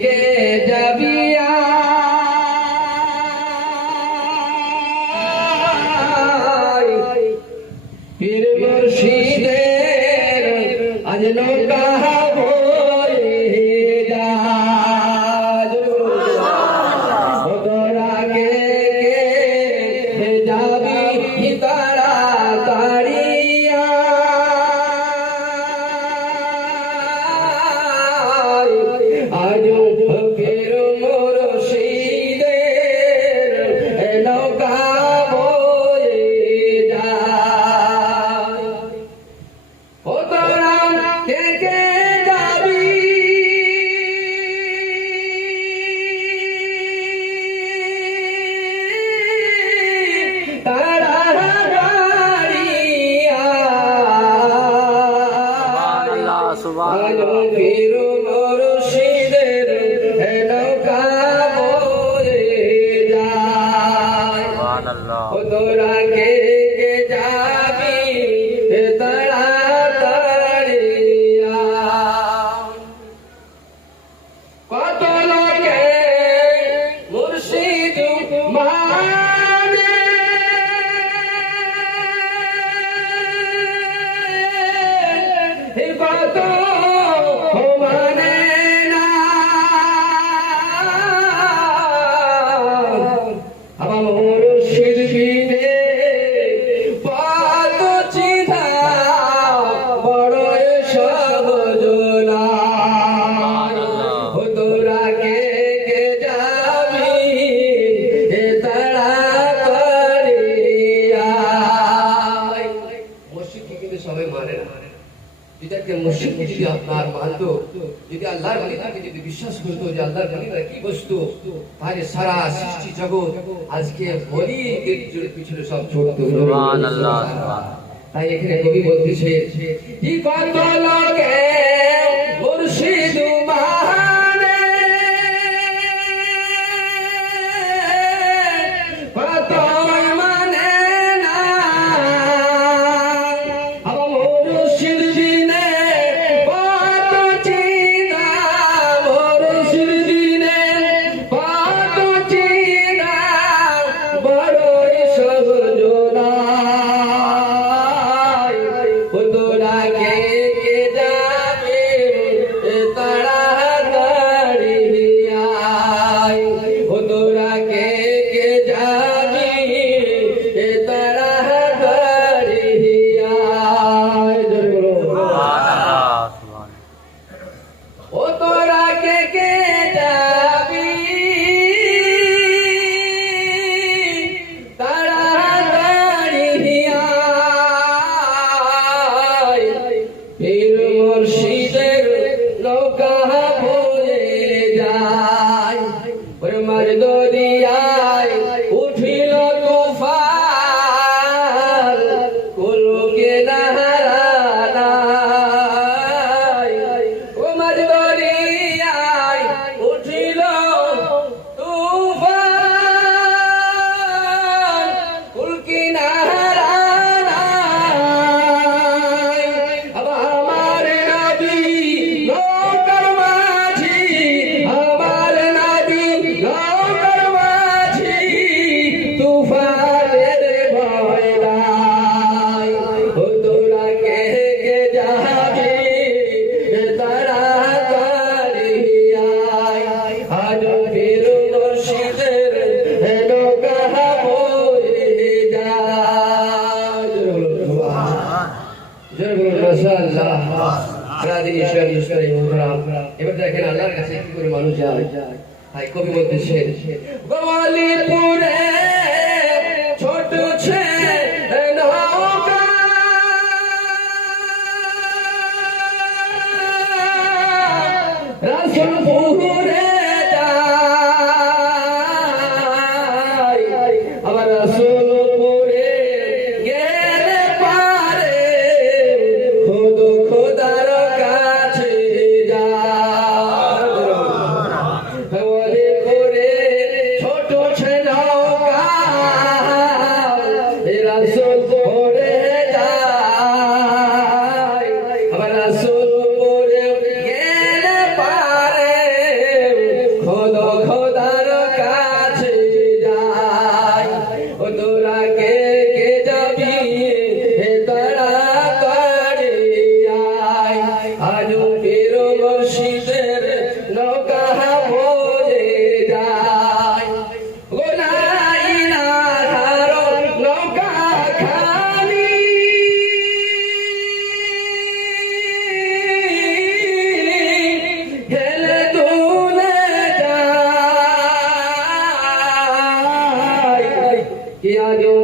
কে যাবিয়া পীর মুর্শিদের আজ নৌকা বয়ে যায় তোরা কে যাবি তাড়াতাড়িয়া আজ পীর মুর্শিদের নৌকা বয়ে যায় ও তোরা কে যাবি তাড়াতাড়িয়া আজ পীর মুর্শিদের নৌকা বয়ে যায় ও তোরা কে যাবি তাড়াতাড়িয়া কত লোকে মুর্শিদ মানে কত মানে না আমার মুর্শিদ বিনে পথ চিন্তা বড় সব জোলা ও তোরা কে যাবি তাড়াতাড়িয়া মসজিদকে কিন্তু সবাই মানে না যেটাকে মসজিদ যদি আপনার মানতো যদি আল্লাহর বাণীটাকে যদি বিশ্বাস করতো যে আল্লাহর বাণীটা কি বস্তু তাহলে সারা সৃষ্টি জগৎ আজকে বলির জুড়ে পিছনে সব ছুটতো সুবহানাল্লাহ তাই এখানে কবি বলতেছে কি কত লোকে মুর্শিদ মানে কত মানে না আমার মুর্শিদ বিনে কত চিন্তা মুর্শিদ বিনে কত চিন্তা বড় সব জোলা ও তোরা কে যাবে তাড়াতাড়িয়া ও তোরা কে যাবি তাড়াতাড়িয়া ও তোরা কে যাবি তাড়াতাড়িয়া পীর মুর্শিদের নৌকা বয়ে যায় মার দরিয়ায় উঠিল তুফান কুলকে নাহারানায় ও মার দরিয়ায় উঠিল তুফান কুলকি নাহারানায় আমার নবী নৌকার মাঝি আমার নবী নৌকার মাঝি তুফানের ভয় নাই ও তোরা কে যাবি তাড়াতাড়িয়া আজ পীর মুর্শিদের নৌকা বয়ে যায় জয় গুরু মাশাআল্লাহ রাধে ঈশ্বর ঈশ্বর এবার দেখেন আল্লাহর কাছে কি করে মানুষ যায় তাই কবি বলতেছে গোয়ালিপুরে ছোট ছেলে নৌকা রাসূলপুরে যায় আবার রাসূলপুরে গেলে পারে খুদ খোদার কাছে যায় গোয়ালিপুরে ছোট ছেলে নৌকা রাসূলপুরে যায় আবার রাসূলপুরে গেলে পারে আজও